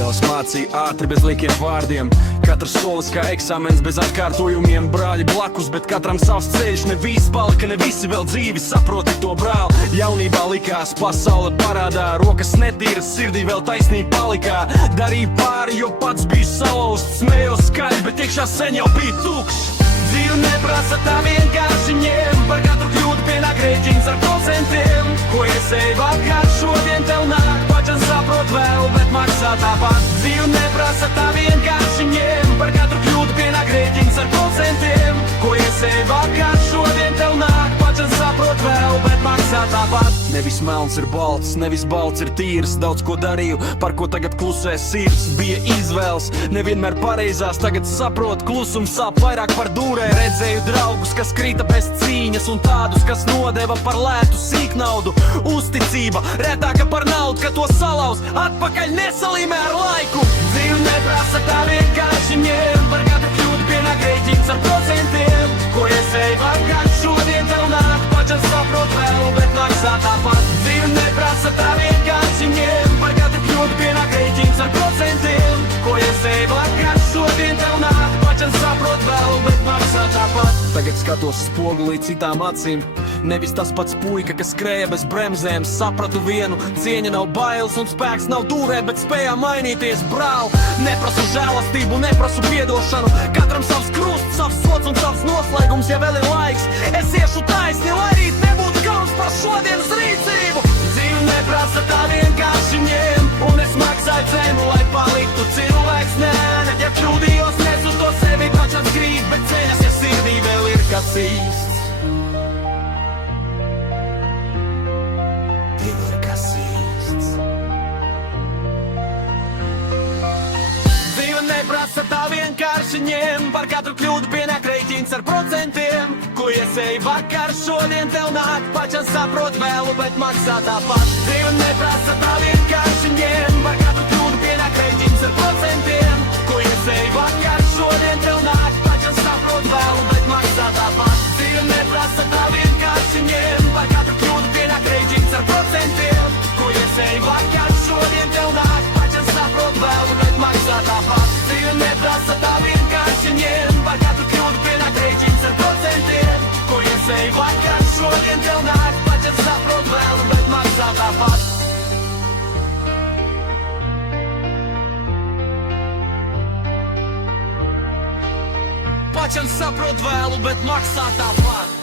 Ielas mācīja ātri bez liekiem vārdiem. Katrs solis kā eksāmens bez atkārtojumiem. Brāļi blakus, bet katram savs ceļš. Ne visi palika, ne visi vēl dzīvi, saproti to brāl. Jaunībā likās pasaule parādā, rokas netīras, sirdī vēl taisnība palikā. Darīja pāri, jo pats bija salauzts, smējos skaļi, bet iekšā sen jau bija tukšs. Dzīve neprasa tā vienkārši ņem, par katru kļūdu pienāk rēķins ar procentiem. Ko iesēji vakar, šodien tev nāk, pačam saprot vēl, bet maksā tāpat. Dzīve neprasa tā vienkārši ņem, par katru kļūdu pienāk rēķins ar procentiem. Ko iesēji vakar, šodien tev nāk, pačam saprot vēl, bet maksā tāpat. Nevis melns ir balts, nevis balts ir tīrs. Daudz ko darīju, par ko tagad klusē sirds. Bija izvēles, nevienmēr pareizās, tagad saprot, klusums sāp vairāk par dūrē. Redzēju draugus, kas krita bez cīņas, un tādus, kas nodeva par lētu sīknaudu. Uzticība retāka par naudu, ka to salauz atpakaļ nesalīmē ar laiku. Dzīve neprasa tā vienkārši ņem, par katru kļūdu pienāk rēķins ar procentiem. Ko iesēji vakar, šodien tev nāk, pačam saprot vēl, bet maksā tāpat. Dzīve neprasa tā vienkārši ņem, par katru kļūdu pienāk rēķins ar procentiem. Ko iesēji vakar, šodien tev nāk, pačam saprot vēl, bet maksā tāpat. Tagad skatos spogulī citām acīm, nevis tas pats puika, kas skrēja bez bremzēm. Sapratu vienu, cieņa nav bailes un spēks nav dūrē, bet spējā mainīties, brāl. Neprasu žēlastību, neprasu piedošanu, katram savs krusts, savs sots un savs noslēgums. Ja vēl ir laiks, es iešu taisni, lai rīt nebūtu kauns par šodienas rīcību. Dzīve neprasa tā vienkārši ņem, un es maksāju cenu, lai paliktu cilvēks. Nē, ja kļūdījos, nesu to sevi pašam skrīt, bet ceļas, ja sirdī vēl ir kas īsts. Neprasa tā vienkārši ņem, par katru kļūdu pienāk rēķins ar procentiem. Ko iesēji vakar, šodien tev nāk, pačam saprot vēl, bet maksā tāpat. Dzīve neprasa tā vienkārši ņem, par katru kļūdu pienāk rēķins ar procentiem. Ko iesēji vakar, šodien tev nāk, pačam saprot vēl, bet maksā tāpat. Dzīve neprasa tā vienkārši ņem, par katru kļūdu pienāk rēķins ar procentiem. Ko iesēji vakar, šodien tev nāk, pačam saprot vēl, bet maksā tāpat. Dzīve neprasa tā vienkārši ņem, par katru kļūdu pienāk rēķins ar procentiem. Ko iesēji vakar, šodien tev nāk, pačam saprot vēl, bet maksā tāpat. Pačam saprot vēl, bet maksā tāpat.